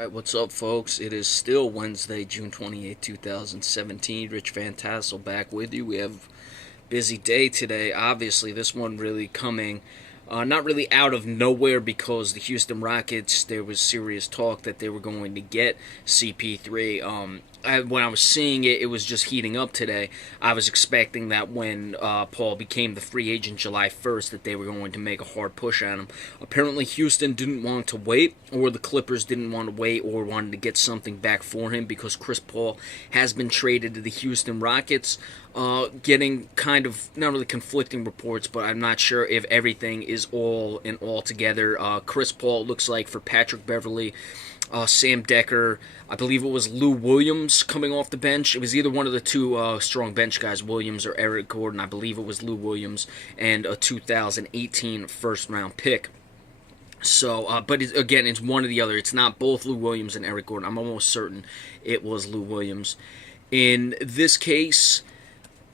Alright, what's up, folks? It is still Wednesday, June 28th, 2017. Rich Van Tassel back with you. We have a busy day today. Obviously, this one really coming not really out of nowhere because the Houston Rockets, there was serious talk that they were going to get CP3. When I was seeing it, it was just heating up today. I was expecting that when Paul became the free agent July 1st, that they were going to make a hard push at him. Apparently, Houston didn't want to wait, or the Clippers didn't want to wait, or wanted to get something back for him because Chris Paul has been traded to the Houston Rockets. Getting kind of not really conflicting reports, but I'm not sure if everything is all in all together. Chris Paul looks like for Patrick Beverley, Sam Dekker, I believe it was Lou Williams coming off the bench. It was either one of the two strong bench guys, Williams or Eric Gordon. I believe it was Lou Williams, and a 2018 first-round pick. So, but again, it's one or the other. It's not both Lou Williams and Eric Gordon. I'm almost certain it was Lou Williams. In this case,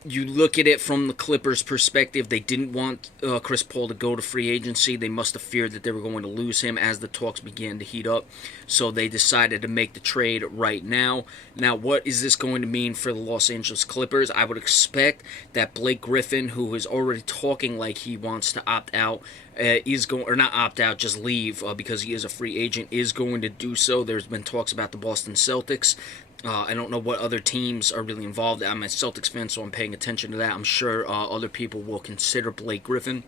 you look at it from the Clippers' perspective, they didn't want Chris Paul to go to free agency. They must have feared that they were going to lose him as the talks began to heat up. So they decided to make the trade right now. Now, what is this going to mean for the Los Angeles Clippers? I would expect that Blake Griffin, who is already talking like he wants to opt out, is going, or not opt out, just leave because he is a free agent, is going to do so. There's been talks about the Boston Celtics. I don't know what other teams are really involved. I'm a Celtics fan, so I'm paying attention to that. I'm sure other people will consider Blake Griffin.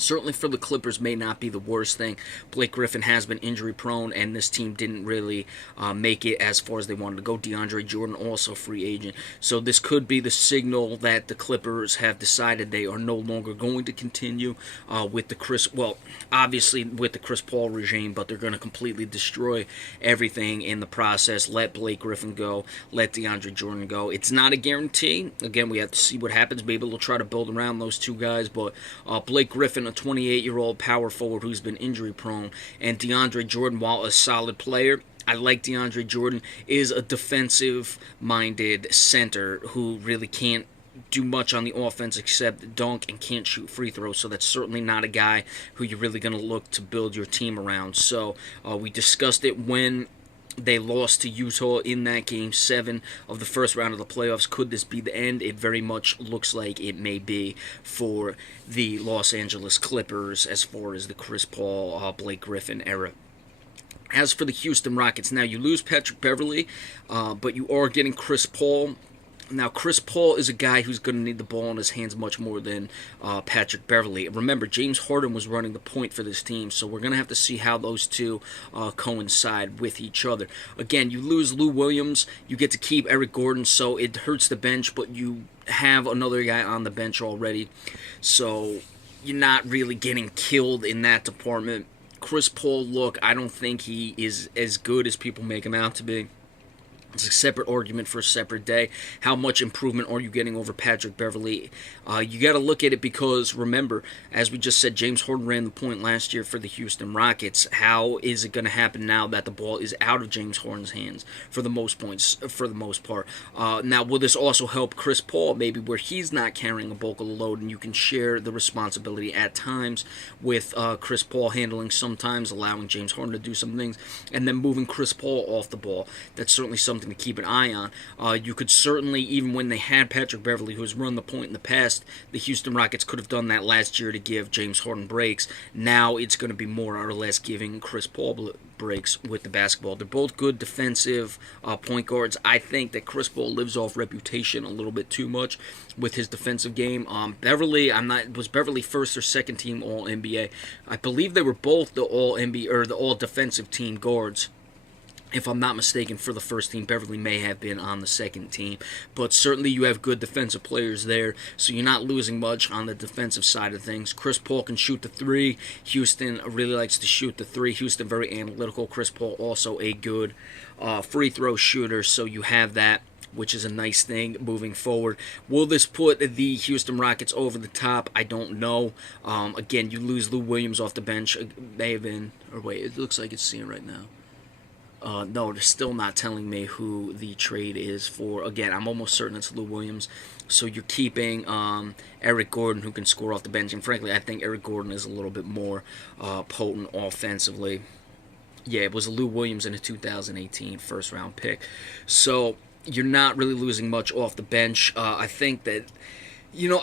Certainly for the Clippers may not be the worst thing. Blake Griffin has been injury prone, and this team didn't really make it as far as they wanted to go. DeAndre Jordan also free agent. So this could be the signal that the Clippers have decided they are no longer going to continue with the obviously with the Chris Paul regime, but they're going to completely destroy everything in the process. Let Blake Griffin go. Let DeAndre Jordan go. It's not a guarantee. Again, we have to see what happens. Maybe they'll try to build around those two guys, but Blake Griffin, a 28-year-old power forward who's been injury prone, and DeAndre Jordan, while a solid player, I like DeAndre Jordan, is a defensive-minded center who really can't do much on the offense except dunk and can't shoot free throws, so that's certainly not a guy who you're really going to look to build your team around. So we discussed it when they lost to Utah in that Game 7 of the first round of the playoffs. Could this be the end? It very much looks like it may be for the Los Angeles Clippers as far as the Chris Paul, Blake Griffin era. As for the Houston Rockets, now you lose Patrick Beverley, but you are getting Chris Paul. Now, Chris Paul is a guy who's going to need the ball in his hands much more than Patrick Beverley. Remember, James Harden was running the point for this team, so we're going to have to see how those two coincide with each other. Again, you lose Lou Williams, you get to keep Eric Gordon, so it hurts the bench, but you have another guy on the bench already, so you're not really getting killed in that department. Chris Paul, look, I don't think he is as good as people make him out to be. It's a separate argument for a separate day. How much improvement are you getting over Patrick Beverley? You got to look at it because, remember, as we just said, James Harden ran the point last year for the Houston Rockets. How is it going to happen now that the ball is out of James Harden's hands for the most part? Now, will this also help Chris Paul, maybe where he's not carrying a bulk of the load and you can share the responsibility at times with Chris Paul handling sometimes, allowing James Harden to do some things, and then moving Chris Paul off the ball? That's certainly something to keep an eye on. You could certainly, even when they had Patrick Beverley, who has run the point in the past, the Houston Rockets could have done that last year to give James Harden breaks. Now it's going to be more or less giving Chris Paul breaks with the basketball. They're both good defensive point guards. I think that Chris Paul lives off reputation a little bit too much with his defensive game. Beverley, was Beverley first or second team All NBA? I believe they were both the All NBA or the All Defensive Team guards. If I'm not mistaken, for the first team, Beverley may have been on the second team. But certainly you have good defensive players there, so you're not losing much on the defensive side of things. Chris Paul can shoot the three. Houston really likes to shoot the three. Houston very analytical. Chris Paul also a good free throw shooter, so you have that, which is a nice thing moving forward. Will this put the Houston Rockets over the top? I don't know. Again, you lose Lou Williams off the bench. May have been, or wait, it looks like it's seeing right now. No, they're still not telling me who the trade is for. Again, I'm almost certain it's Lou Williams. So you're keeping Eric Gordon, who can score off the bench. And frankly, I think Eric Gordon is a little bit more potent offensively. Yeah, it was Lou Williams in a 2018 first round pick. So you're not really losing much off the bench. I think that,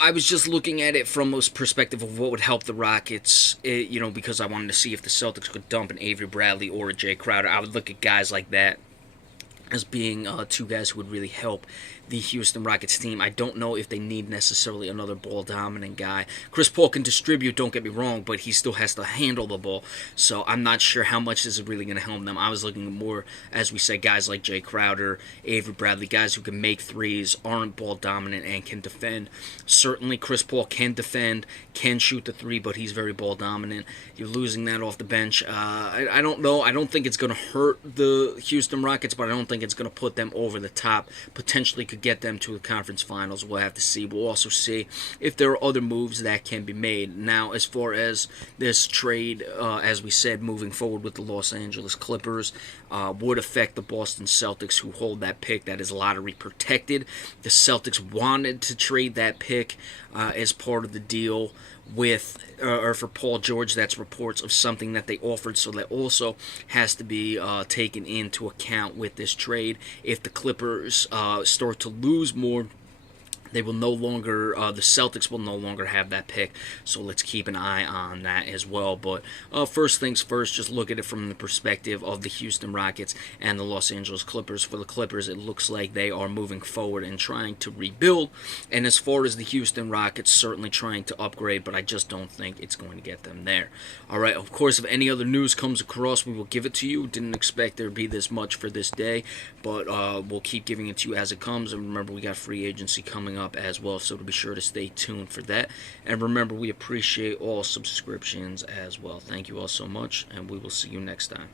I was just looking at it from this perspective of what would help the Rockets, because I wanted to see if the Celtics could dump an Avery Bradley or a Jay Crowder. I would look at guys like that as being two guys who would really help the Houston Rockets team. I don't know if they need necessarily another ball dominant guy. Chris Paul can distribute, don't get me wrong, but he still has to handle the ball. So I'm not sure how much this is really going to help them. I was looking more, as we said, guys like Jay Crowder, Avery Bradley, guys who can make threes, aren't ball dominant, and can defend. Certainly Chris Paul can defend, can shoot the three, but he's very ball dominant. You're losing that off the bench. I don't know. I don't think it's going to hurt the Houston Rockets, but I don't think it's going to put them over the top. Potentially could get them to the conference finals. We'll have to see. We'll also see if there are other moves that can be made. Now, as far as this trade, as we said, moving forward with the Los Angeles Clippers, would affect the Boston Celtics, who hold that pick that is lottery protected. The Celtics wanted to trade that pick as part of the deal with or for Paul George. That's reports of something that they offered, so that also has to be taken into account with this trade. If the Clippers start to lose more, they will no longer, the Celtics will no longer have that pick, so let's keep an eye on that as well. But first things first, just look at it from the perspective of the Houston Rockets and the Los Angeles Clippers. For the Clippers, it looks like they are moving forward and trying to rebuild, and as far as the Houston Rockets, certainly trying to upgrade, but I just don't think it's going to get them there. All right, of course, if any other news comes across, we will give it to you. Didn't expect there to be this much for this day, but we'll keep giving it to you as it comes, and remember, we got free agency coming up as well, so to be sure to stay tuned for that. And remember, we appreciate all subscriptions as well. Thank you all so much, and we will see you next time.